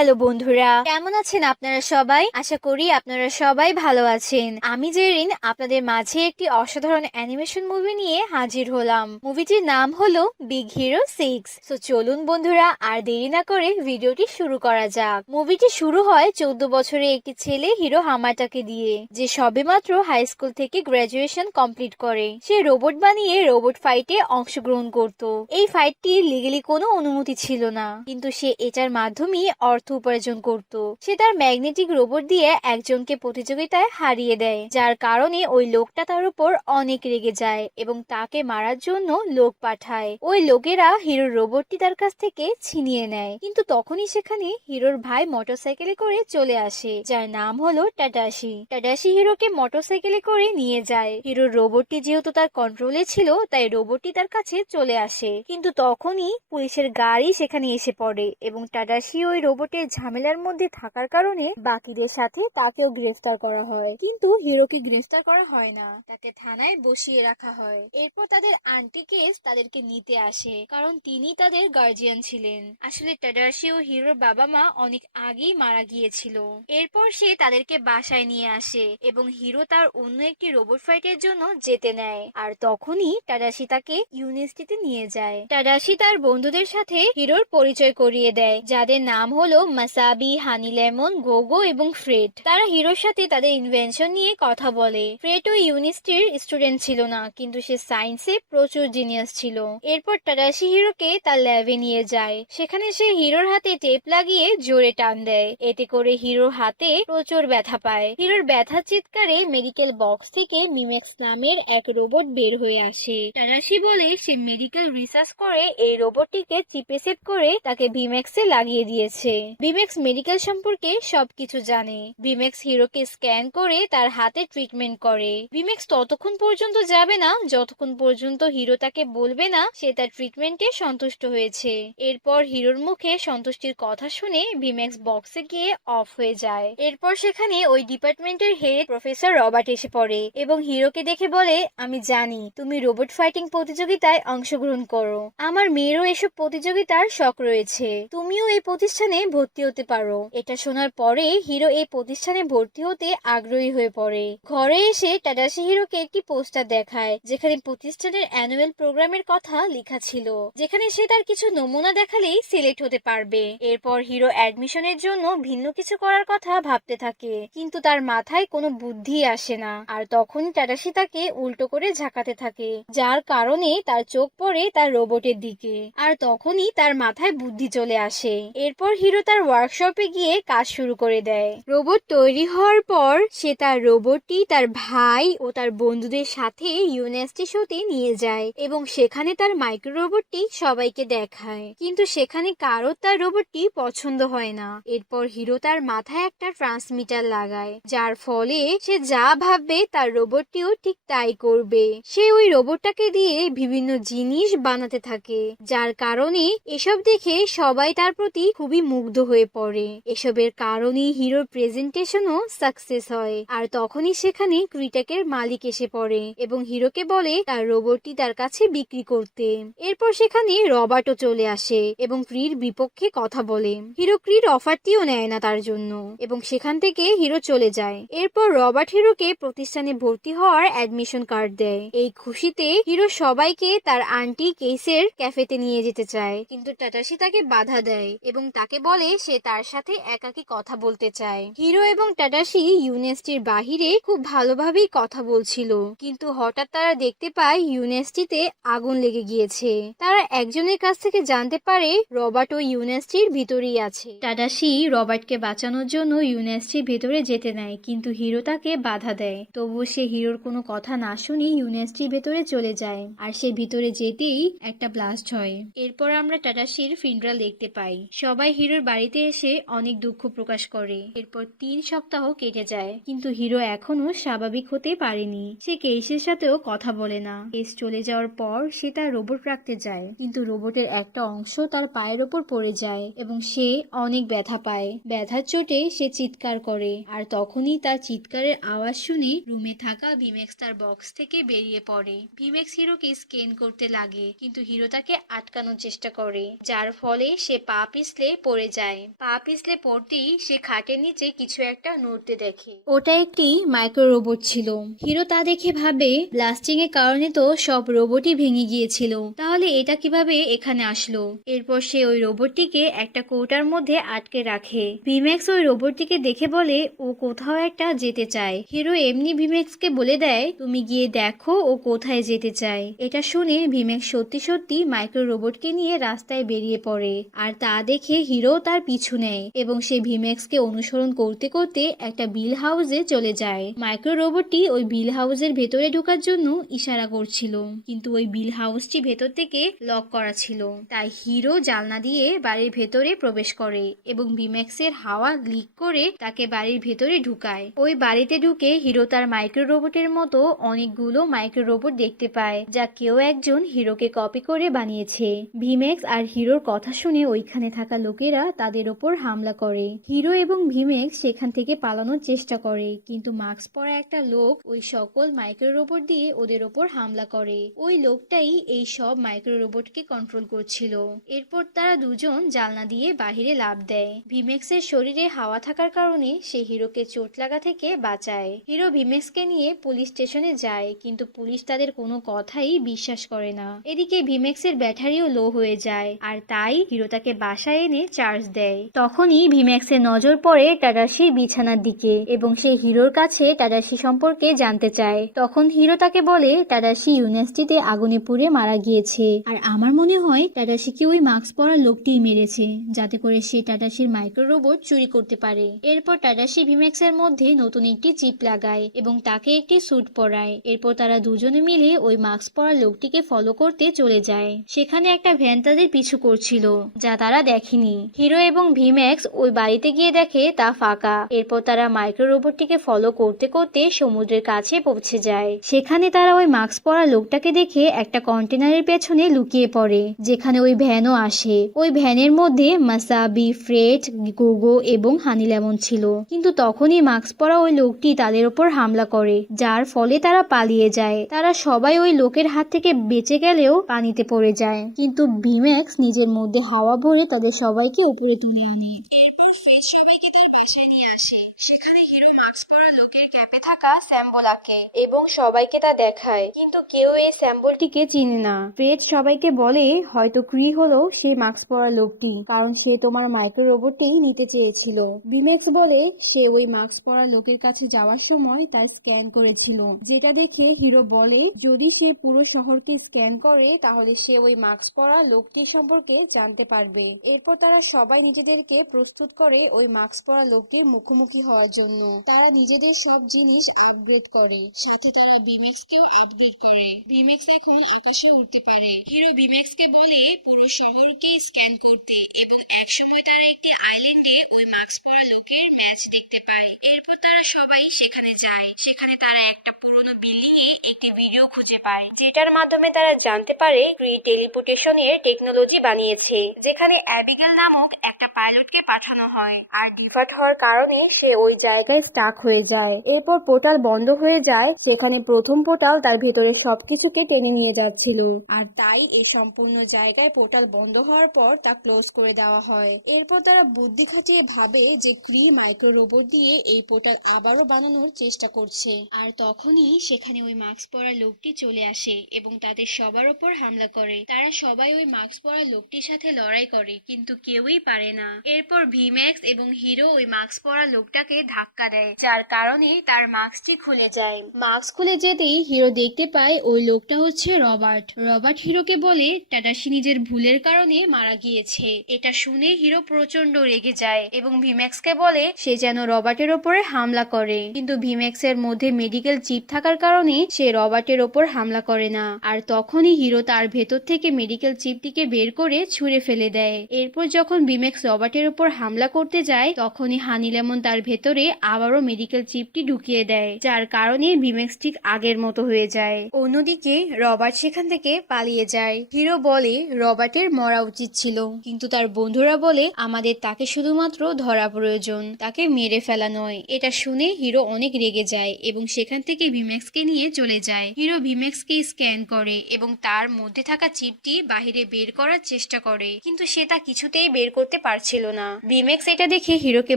Hello বন্ধুরা, কেমন আছেন আপনারা সবাই? আশা করি আপনারা সবাই ভালো আছেন। আমি জেরিন আপনাদের মাঝে একটি অসাধারণ অ্যানিমেশন মুভি নিয়ে হাজির হলাম। মুভিটির নাম হলো বিগ হিরো 6। তো চলুন বন্ধুরা, আর দেরি না করে ভিডিওটি শুরু করা যাক। মুভিটি শুরু হয় 14 বছরের একটি ছেলে হিরো হামাটাকে দিয়ে, যে সবেমাত্র হাই স্কুল থেকে গ্রাজুয়েশন কমপ্লিট করে। সে রোবট বানিয়ে রোবট ফাইটে অংশগ্রহণ করত। এই ফাইটটি লিগ্যালি কোনো অনুমতি ছিল না, কিন্তু সে এটার মাধ্যমে অর্থ উপার্জন করত। সে তার ম্যাগনেটিক রোবট দিয়ে একজনকে প্রতিযোগিতায় হারিয়ে দেয়, যার কারণে ওই লোকটা তার উপর অনেক রেগে যায় এবং তাকে মারার জন্য লোক পাঠায়। ওই লোকেরা হিরোর রোবটটি তার কাছ থেকে ছিনিয়ে নেয়, কিন্তু তখনই সেখানে হিরোর ভাই মোটরসাইকেলে করে চলে আসে, যার নাম হলো টাটাশি। টাটাশি হিরোকে মোটরসাইকেলে করে নিয়ে যায়। হিরোর রোবটটি যেহেতু তার কন্ট্রোলে ছিল, তাই রোবটটি তার কাছে চলে আসে, কিন্তু তখনই পুলিশের গাড়ি সেখানে এসে পড়ে এবং টাটাশি ওই রোবটের ঝামেলার মধ্যে থাকার কারণে বাকিদের সাথে তাকেও গ্রেফতার করা হয়। কিন্তু হিরোকে গ্রেফতার করা হয় না, তাকে থানায় বসিয়ে রাখা হয়। এরপর তাদের আন্টি কেস তাদেরকে নিতে আসে, কারণ তিনি তাদের গার্জিয়ান ছিলেন। আসলে টাটাশি ও হিরোর বাবা মা অনেক আগেই মারা গিয়েছিল। এরপর সে তাদেরকে বাসায় নিয়ে আসে এবং হিরো তার অন্য একটি রোবট ফাইটের জন্য যেতে নেয়। আর তখনই টাটাশি তাকে ইউনিভার্সিটিতে নিয়ে যায়। টাটাশি তার বন্ধুদের সাথে হিরোর পরিচয় করিয়ে দেয়, যাদের নাম হলো মাসাবি, হানি লেমন, গোগো এবং ফ্রেড। তারা হিরোর সাথে তাদের ইনভেনশন নিয়ে কথা বলে। ফ্রেড ওই ইউনিভার্সিটির স্টুডেন্ট ছিল না, কিন্তু সে সায়েন্সে প্রচুর জিনিয়াস ছিল। এরপর টাটাশি হিরোকে তার ল্যাবে নিয়ে যায়। সেখানে সে হিরোর হাতে টেপ লাগিয়ে জোরে টান দেয়, এতে করে হিরোর হাতে প্রচুর ব্যথা পায়। হিরোর ব্যথার চিৎকারে মেডিকেল বক্স থেকে মিমেক্স নামের এক রোবট বের হয়ে আসে। টাটাশি বলে সে মেডিকেল রিসার্চ করে এই রোবটটিকে চিপে সেট করে তাকে ভিমেক্সে লাগিয়ে দিয়েছে। ভিমেক্স মেডিকেল সম্পর্কে সবকিছু জানে। ভিমেক্স হিরোকে স্ক্যান করে তার হাতে ট্রিটমেন্ট করে। ভিমেক্স ততক্ষণ পর্যন্ত যাবে না যতক্ষণ পর্যন্ত হিরো তাকে বলবে না সে তার ট্রিটমেন্টে সন্তুষ্ট হয়েছে। এরপর হিরোর মুখে সন্তুষ্টির কথা শুনে ভিমেক্স বক্সে গিয়ে অফ হয়ে যায়। এরপর সেখানে ওই ডিপার্টমেন্টের হেড প্রফেসর রবার্ট এসে পড়ে এবং হিরোকে দেখে বলে, আমি জানি তুমি রোবট ফাইটিং প্রতিযোগিতায় অংশগ্রহণ করো। আমার মেয়েরও এসব প্রতিযোগিতার শখ রয়েছে, তুমিও এই প্রতিষ্ঠানে ভর্তি হতে পারো। এটা শোনার পরে হিরো এই প্রতিষ্ঠানে ভর্তি হতে আগ্রহী হয়ে পড়ে। ঘরে এসে টাটাশি হিরোকে একটি পোস্টার দেখায়, যেখানে প্রতিষ্ঠানের অ্যানুয়াল প্রোগ্রামের কথা লেখা ছিল, যেখানে সে তার কিছু নমুনা দেখালেই সিলেক্ট হতে পারবে। এরপর হিরো অ্যাডমিশনের জন্য ভিন্ন কিছু করার কথা ভাবতে থাকে, কিন্তু তার মাথায় কোনো বুদ্ধি আসে না। আর তখনই টাটাশি তাকে উল্টো করে ঝাঁকাতে থাকে, যার কারণে তার চোখ পড়ে তার রোবটের দিকে। আর তখনই তার মাথায় বুদ্ধি চলে আসে। এরপর হিরো তার ওয়ার্কশপে গিয়ে কাজ শুরু করে দেয়। রোবট তৈরি হওয়ার পর সে তার রোবটটি তার ভাই ও তার বন্ধুদের সাথে ইউনিভার্সিটি শোতে নিয়ে যায় এবং সেখানে তার মাইক্রো রোবটটি সবাইকে দেখায়, কিন্তু সেখানে কারোর তার রোবটটি পছন্দ হয় না। এরপর হিরো তার মাথায় একটা ট্রান্সমিটার লাগায়, যার ফলে সে যা ভাববে তার রোবটটিও ঠিক তাই করবে। সে ওই রোবটটাকে দিয়ে বিভিন্ন জিনিস বানাতে থাকে, যার কারণে এসব দেখে সবাই তার প্রতি খুবই মুগ্ধ হয়ে পড়ে। এসবের কারণে হিরোর প্রেজেন্টেশনও সাকসেস হয়। আর তখনই সেখানে ক্রিটাকের মালিক এসে পড়ে এবং হিরোকে বলে তার রোবটটি তার কাছে বিক্রি করতে। এরপর সেখানে রবার্টও চলে আসে এবং ক্রির বিপক্ষে কথা বলে। হিরো ক্রির অফারটিও নেয় না তার জন্য এবং সেখান থেকে হিরো চলে যায়। এরপর রবার্ট হিরোকে প্রতিষ্ঠানে ভর্তি হওয়ার অ্যাডমিশন কার্ড দেয়। এই খুশিতে হিরো সবাইকে তার আন্টি কেসের ক্যাফেতে নিয়ে যেতে চায়, কিন্তু টাটাশি তাকে বাধা দেয় এবং তাকে বলে সে তার সাথে একাকী কথা বলতে চায়। হিরো এবং টাটাশি ইউনিভার্সিটির বাহিরে খুব ভালোভাবেই কথা বলছিল, কিন্তু হঠাৎ তারা দেখতে পায় ইউনিভার্সিটিতে আগুন লেগে গিয়েছে। তারা একজনের কাছ থেকে জানতে পারে রবার্ট ওই ইউনিভার্সিটির ভিতরেই আছে। টাটাশি রবার্টকে বাঁচানোর জন্য ইউনিভার্সিটির ভেতরে যেতে নেয়, কিন্তু হিরো তাকে বাধা দেয়। তবুও সে হিরোর কোনো কথা না শুনে ইউনিভার্সিটির ভেতরে চলে যায়, আর সে ভিতরে যেতেই একটা ব্লাস্ট হয়। এরপর আমরা টাটাশির ফিনরাল দেখতে পাই। সবাই হিরোর বাড়িতে এসে অনেক দুঃখ প্রকাশ করে। এরপর 3 সপ্তাহ কেটে যায়, কিন্তু হিরো এখনো স্বাভাবিক হতে পারেনি। সে কেসের সাথেও কথা বলে না। কেস চলে যাওয়ার পর সে তার রোবট রাখতে যায়, কিন্তু রোবটের একটা অংশ তার পায়ের ওপর পড়ে যায় এবং সে অনেক ব্যথা পায়। ব্যথার চোটে সে চিৎকার করে, আর তখনই তার চিৎকারের আওয়াজ শুনে রুমে থাকা ভিমেক্স তার বক্স থেকে বেরিয়ে পড়ে। ভিমেক্স হিরোকে স্ক্যান করতে লাগে, কিন্তু হিরো তাকে আটকানোর চেষ্টা করে, যার ফলে সে পা পিছলে পড়ে যায় যায়। পা পিছলে পড়তেই সে খাটের নিচে কিছু একটা নড়তে দেখে। ওটা একটি মাইক্রো রোবট ছিল। হিরো তা দেখে ভাবে ব্লাস্টিং এর কারণে তো সব রোবটই ভেঙে গিয়েছিল, তাহলে এটা কিভাবে এখানে আসলো। এরপর সে ওই রোবটটিকে একটা কৌটার মধ্যে আটকে রাখে। ভিম্যাক্স ওই রোবটটিকে দেখে বলে ও কোথাও একটা যেতে চায়। হিরো এমনি ভিম্যাক্সকে বলে দেয় তুমি গিয়ে দেখো ও কোথায় যেতে চায়। এটা শুনে ভিম্যাক্স সত্যি সত্যি মাইক্রো রোবটকে নিয়ে রাস্তায় বেরিয়ে পড়ে, আর তা দেখে হিরো তার পিছু নেয় এবং সে ভিম্যাক্সকে অনুসরণ করতে করতে একটা বিল হাউসে চলে যায়। মাইক্রো রোবটটি ওই বিল হাউসের ভেতরে ঢোকার জন্য ইশারা করছিল, কিন্তু ওই বিল হাউসটি ভেতর থেকে লক করা ছিল। তাই হিরো জানলা দিয়ে বাড়ির ভেতরে প্রবেশ করে এবং ভিম্যাক্সের হাওয়া লিক করে তাকে বাড়ির ভেতরে ঢুকায়। ওই বাড়িতে ঢুকে হিরো তার মাইক্রো রোবটের মতো অনেকগুলো মাইক্রো রোবট দেখতে পায়, যা কেউ একজন হিরোকে কপি করে বানিয়েছে। ভিম্যাক্স আর হিরোর কথা শুনে ওইখানে থাকা লোকেরা তাদের ওপর হামলা করে। হিরো এবং ভিম্যাক্স সেখান থেকে পালানোর চেষ্টা করে, কিন্তু মাস্ক পরা একটা লোক ওই সকল মাইক্রো রোবট দিয়ে ওদের ওপর হামলা করে। ওই লোকটাই এই সব মাইক্রো রোবটকে কন্ট্রোল করছিল। এরপর তারা দুজন জানলা দিয়ে বাহিরে লাফ দেয়। ভিম্যাক্সের শরীরে হাওয়া থাকার কারণে সে হিরোকে চোট লাগা থেকে বাঁচায়। হিরো ভিম্যাক্সকে নিয়ে পুলিশ স্টেশনে যায়, কিন্তু পুলিশ তাদের কোনো কথাই বিশ্বাস করে না। এদিকে ভিম্যাক্সের ব্যাটারিও লো হয়ে যায়, আর তাই হিরো তাকে বাসায় এনে চার্জ দেয়। তখনই ভিম্যাক্সের নজর পড়ে টাডাশির বিছানার দিকে এবং সে হিরোর কাছে টাডাশি সম্পর্কে জানতে চায়। তখন হিরো তাকে বলে টাডাশি ইউনিভার্সিটিতে আগুনে পুড়ে মারা গিয়েছে, আর আমার মনে হয় টাডাশিকে ওই মাস্ক পরা লোকটিই মেরেছে, যাতে করে সে টাডাশির মাইক্রো রোবট চুরি করতে পারে। এরপর টাডাশি ভিম্যাক্সের মধ্যে নতুন একটি চিপ লাগায় এবং তাকে একটি স্যুট পরায়। এরপর তারা দুজনে মিলে ওই মাস্ক পরা লোকটিকে ফলো করতে চলে যায়। সেখানে একটা ভ্যান তাদের পিছু করছিল, যা তারা দেখেনি। হিরো এবং ভিম্যাক্স ওই বাড়িতে গিয়ে দেখে তা ফাঁকা। এরপর তারা মাইক্রো রোবটটিকে ফলো করতে করতে সমুদ্রের কাছে পৌঁছে যায়। সেখানে তারা ওই মাস্ক পরা লোকটাকে দেখে একটা কন্টেনারের পেছনে লুকিয়ে পড়ে, যেখানে ওই ভ্যানও আসে। ওই ভ্যানের মধ্যে মাসাবি, ফ্রেড, গোগো এবং হানি লেমন ছিল, কিন্তু তখনই মাস্ক পরা ওই লোকটি তাদের ওপর হামলা করে, যার ফলে তারা পালিয়ে যায়। তারা সবাই ওই লোকের হাত থেকে বেঁচে গেলেও পানিতে পড়ে যায়, কিন্তু ভিম্যাক্স নিজের মধ্যে হাওয়া ভরে তাদের সবাইকে উপরে তুলে আনে। এরপর ফ্রেড সবাইকে তার বাসায় নিয়ে আসে। সেখানে হিরো মাস্ক পরা লোকের ক্যাপে থাকা স্যাম্বল আঁকে এবং সবাইকে তা দেখায়, কিন্তু কেউ এই স্যাম্বলটিকে চিনে না। ফ্রেড সবাইকে বলে হয়তো ক্রি হলো সেই মাস্ক পরা লোকটি, কারণ সে তোমার মাইক্রো রোবটটি নিতে চেয়েছিল। ভিম্যাক্স বলে সে ওই মাস্ক পরা লোকের কাছে যাওয়ার সময় তার স্ক্যান করেছিল, যেটা দেখে হিরো বলে যদি সে পুরো শহরকে স্ক্যান করে তাহলে সে ওই মাস্ক পরা লোকটি সম্পর্কে জানতে পারবে। এরপর তারা সবাই নিজেদেরকে প্রস্তুত করে ওই মাস্ক পরা লোকটির মুখোমুখি হওয়ার জন্য। তারা নিজেদের সব জিনিস আপগ্রেড করে, সাথে তারা ভিম্যাক্সকেও আপগ্রেড করে। ভিম্যাক্স এখন আকাশে উঠতে পারে। হিরো ভিম্যাক্সকে বলে পুরো শহরকে স্ক্যান করতে, এবং একসময় তারা একটি আইল্যান্ডে ওই মাস্ক পরা লোকের ম্যাচ দেখতে পায়। এরপর তারা সবাই সেখানে যায়। সেখানে তারা একটা পুরনো বিল্ডিং এ একটি ভিডিও খুঁজে পায়, যেটার মাধ্যমে তারা জানতে পারে ক্রি টেলিপোর্টেশনের টেকনোলজি বানিয়েছে, যেখানে অ্যাবিগেল নামক একটা পাইলটকে পাঠানো হয়, আর ডিভার্ট হওয়ার কারণে সে ওই জায়গায় স্টাক হয়ে যায়। এরপর পোর্টাল বন্ধ হয়ে যায়, সেখানে প্রথম পোর্টাল তার ভেতরে সবকিছুকে টেনে নিয়ে যাচ্ছিল, আর তাই এই সম্পূর্ণ জায়গায় পোর্টাল বন্ধ হওয়ার পর তা ক্লোজ করে দেওয়া হয়। এরপর তারা বুদ্ধি খাটিয়ে ভাবে যে ক্রি মাইক্রো রোবট দিয়ে এই পোর্টাল আবারও বানানোর চেষ্টা করছে, আর তখনই সেখানে ওই মাস্ক পরা লোকটি চলে আসে এবং তাদের সবার ওপর হামলা করে। তারা সবাই ওই মাস্ক পরা লোকটির সাথে লড়াই করে, কিন্তু কেউই পারে না। এরপর ভিম্যাক্স এবং হিরো ওই মাস্ক পরা লোকটাকে ধাক্কা দেয়, যার কারণে তার মাস্কটি খুলে যায়। মাস্ক খুলে যেতেই হিরো দেখতে পায় ওই লোকটা হচ্ছে রবার্ট। রবার্ট হিরোকে বলে টাটাশি নিজের ভুলের কারণে মারা গিয়েছে। এটা শুনে হিরো প্রচন্ড রেগে যায় এবং ভিম্যাক্সকে বলে সে যেন রবার্টের ওপরে হামলা করে, কিন্তু ভিম্যাক্সের মধ্যে মেডিকেল চিপ থাকার কারণে সে রবার্টের ওপর হামলা করে না। আর তখনই হিরো তার ভেতর থেকে মেডিকেল চিপটিকে বের করে ছুঁড়ে ফেলে দেয়। এরপর যখন ভিম্যাক্স রবার্টের ওপর হামলা করতে যায়, তখনই হানি লেমন তার ভেতরে আবারও মেডিকেল চিপটি ঢুকিয়ে দেয়, যার কারণে ভিম্যাক্স ঠিক আগের মতো হয়ে যায়। অন্যদিকে রবার্ট সেখান থেকে পালিয়ে যায়। হিরো বলে রবার্টের মরা উচিত ছিল, কিন্তু তার বন্ধুরা বলে আমাদের তাকে শুধুমাত্র ধরা প্রয়োজন, তাকে মেরে ফেলা নয়। এটা শুনে হিরো অনেক রেগে যায় এবং সেখান থেকে ভিম্যাক্সকে নিয়ে চলে যায়। হিরো ভিম্যাক্সকে স্ক্যান করে এবং তার মধ্যে থাকা চিপটি বাহিরে বের করার চেষ্টা করে, কিন্তু সে তা কিছুতেই বের করতে করতে পারছিল না। বিমেক্স এটা দেখে হিরোকে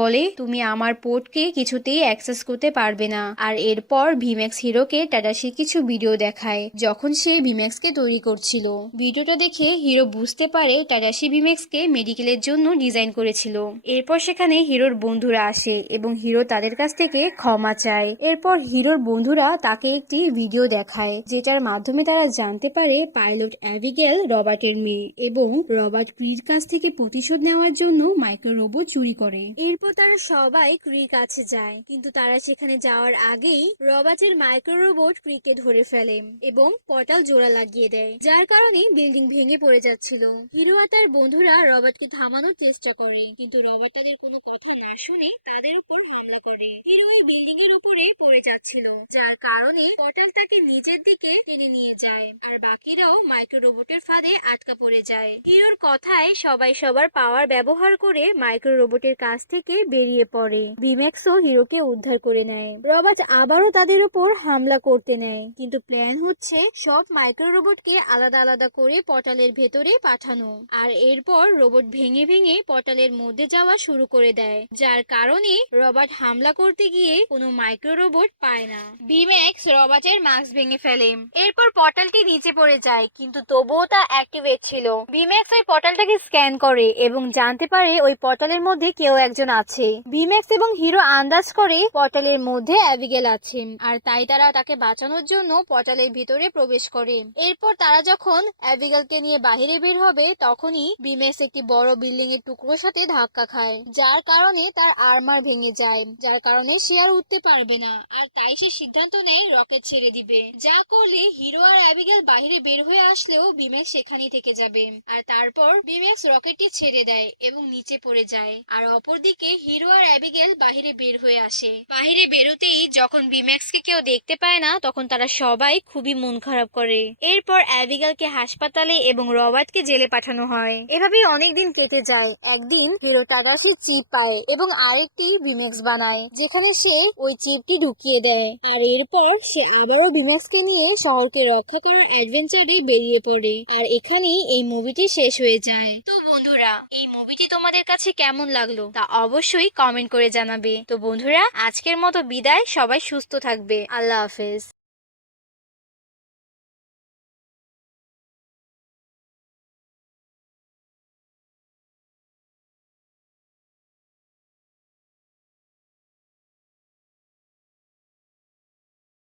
বলে, তুমি আমার পোর্টকে কিছুতেই অ্যাক্সেস করতে পারবে না। আর এরপর ভিমেক্স হিরোকে টাডাশির কিছু ভিডিও দেখায় যখন সে ভিমেক্সকে তৈরি করছিল। ভিডিওটা দেখে হিরো বুঝতে পারে টাডাশি ভিমেক্সকে মেডিকেলের জন্য ডিজাইন করেছিল। এরপর সেখানে হিরোর বন্ধুরা আসে এবং হিরো তাদের কাছ থেকে ক্ষমা চায়। এরপর হিরোর বন্ধুরা তাকে একটি ভিডিও দেখায় যেটার মাধ্যমে তারা জানতে পারে পাইলট অ্যাবিগেল রবার্টের মেয়ে এবং রবার্ট ক্রির কাছ থেকে প্রতিশোধ নেওয়ার জন্য মাইক্রো রোবট চুরি করে। এরপর তারা সবাই ক্রির কাছে যায়, কিন্তু তারা সেখানে যাওয়ার আগেই রবার্টের মাইক্রো রোবট ক্রিকে ধরে ফেলে এবং পোর্টাল জোড়া লাগিয়ে দেয়, যার কারণে বিল্ডিং ভেঙে পড়ে যাচ্ছিল। হিরো আর তার বন্ধুরা রবার্টকে থামানোর চেষ্টা করে, কিন্তু রবার্ট তাদের কোনো কথা না শুনে তাদের উপর হামলা করে। হিরো ওই বিল্ডিং এর উপরে পড়ে যাচ্ছিল, যার কারণে পোর্টাল তাকে নিজের দিকে টেনে নিয়ে যায় আর বাকিরাও মাইক্রো রোবটের ফাঁদে আটকা পড়ে যায়। হিরোর কথায় সবাই সবার পাওয়ার ব্যবহার করে মাইক্রো রোবটের কাছ থেকে বেরিয়ে পড়ে। ভিমেক্সও হিরোকে উদ্ধার করে নেয়। রবার্ট আবারও তাদের উপর হামলা করতে নেয়, কিন্তু প্ল্যান হচ্ছে সব মাইক্রো রোবটকে আলাদা আলাদা করে পোর্টালের ভেতরে পাঠানো আর এরপর রোবট ভেঙে ভেঙে পোর্টালের মধ্যে যাওয়া শুরু করে দেয়, যার কারণে রবার্ট হামলা করতে গিয়ে কোনো মাইক্রো রোবট পায় না। ভিমেক্স রবার্টের মাস্ক ভেঙে ফেলে, এরপর পোর্টালটি নিচে পড়ে যায়, কিন্তু তবুও তা অ্যাক্টিভেট ছিল। ভিমেক্স ওই পোর্টালটাকে স্ক্যান করে এবং জানতে পারে ওই পোর্টালের মধ্যে কেউ একজন আছে। ভিমেক্স এবং হিরো আন্দাজ করে পোর্টালের মধ্যে অ্যাবিগেল আছে আর তাই তারা তাকে বাঁচানোর জন্য পোর্টালের ভিতরে প্রবেশ করে। এরপর তারা যখন অ্যাবিগেলকে নিয়ে বাইরে বের হবে তখনই ভিমেক্স একটি বড় বিল্ডিং এর টুকরোর সাথে ধাক্কা খায়, যার কারণে তার আর্মার ভেঙে যায়, যার কারণে সে আর উঠতে পারবে না। আর তাই সে সিদ্ধান্ত নেয় রকেট ছেড়ে দিবে, যা করলে হিরো আর অ্যাবিগেল বাইরে বের হয়ে আসলেও ভিমেক্স সেখানেই থেকে যাবে। আর তারপর ভিমেক্স রকেটটি ছেড়ে দেয় এবং নিচে পড়ে যায়। আর অপরদিকে হিরো আর অ্যাবিগেল বাইরে বের হয়ে আসে। বাইরে বেরোতেই যখন ভিমেক্সকে কেউ দেখতে পায় না তখন তারা সবাই খুবই মন খারাপ করে। এরপর অ্যাবিগেলকে হাসপাতালে এবং রবার্টকে জেলে পাঠানো হয়। এভাবেই অনেকদিন কেটে যায়। একদিন হিরো টাডাশি চিপ পায় এবং আরেকটি ভিমেক্স বানায়, যেখানে সে ওই চিপটি ঢুকিয়ে দেয়। আর এরপর সে আবারও ভিমেক্সকে নিয়ে শহরকে রক্ষা করার অ্যাডভেঞ্চারে বেরিয়ে পড়ে। আর এখানেই এই মুভিটি শেষ হয়ে যায়। তো বন্ধুরা, এই মুভিটি তোমাদের কাছে কেমন লাগলো তা অবশ্যই কমেন্ট করে জানাবে। তো বন্ধুরা, আজকের মতো বিদায়, সবাই সুস্থ থাকবে। আল্লাহ হাফেজ।